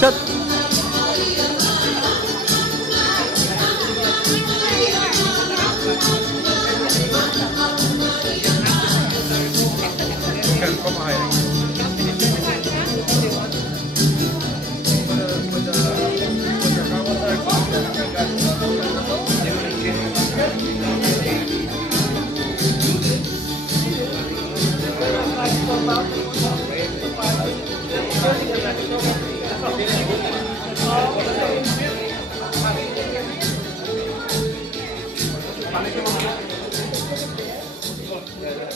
Shot.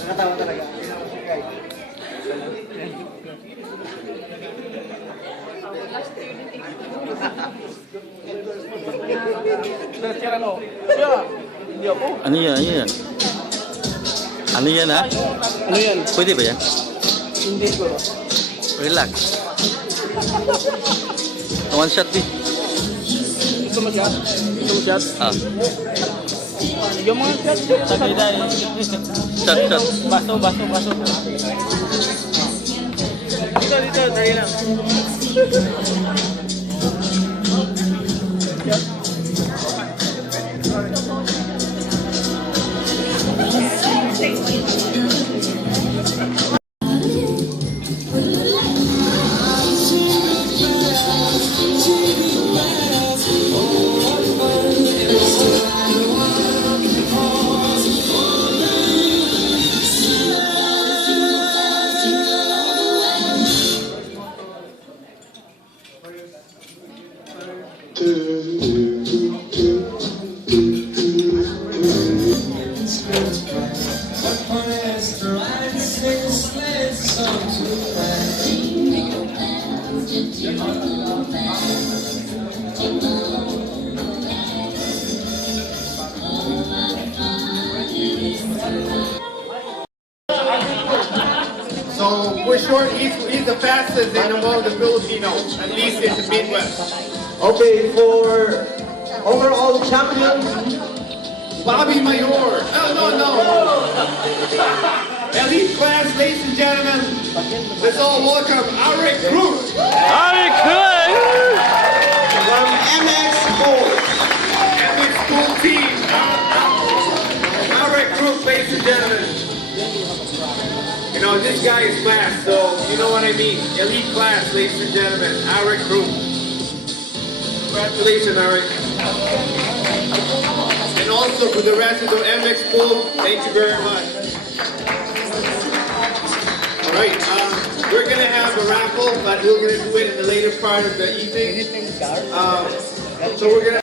Nakatawa talaga. Ano yan? Ano yan ha? Ano yan? Pwede ba yan? Hindi ko. Relax. One shot din. Gusto mo shot? Ah. Yung mga shot. Shot. Baso. Dito, try lang. So we're sure he's the fastest in among the Filipinos, at least in the Midwest. Okay, for overall champion, Bobby Mayor. No. Elite class, ladies and gentlemen. Let's all welcome Eric Cruz from MX Sports. and his school team. Eric Cruz, ladies and gentlemen. You know, this guy is class, so you know what I mean. Elite class, ladies and gentlemen. Eric Cruz. Congratulations, Eric. And also for the rest of the MX pool, thank you very much. All right, we're gonna have a raffle, but we're gonna do it in the later part of the evening. So we're gonna.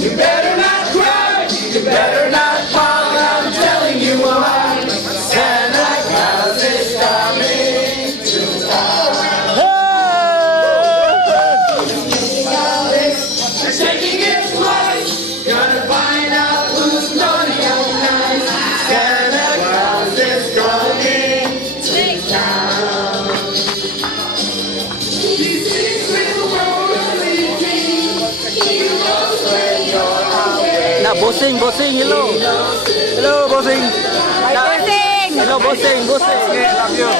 You better not cry, you better not pout, I'm telling you why. Santa Claus is coming to town. They're taking its place, gonna find out who's naughty and nice. Santa Claus is coming to town. These six little rosy dreams, he knows when you're away. Na, bossing, hello. Hello, bossing. Hello, bossing. Okay, love you.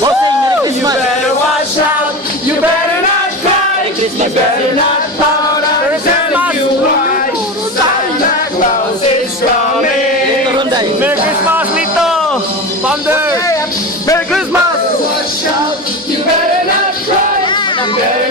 Bossing, Merry You Christmas. better watch out, you better not cry, you better not pout, I'm telling you why. Santa Claus is coming. Ronday. Merry Christmas, Lito! Founder! Merry Christmas! Watch out, you better not cry, you better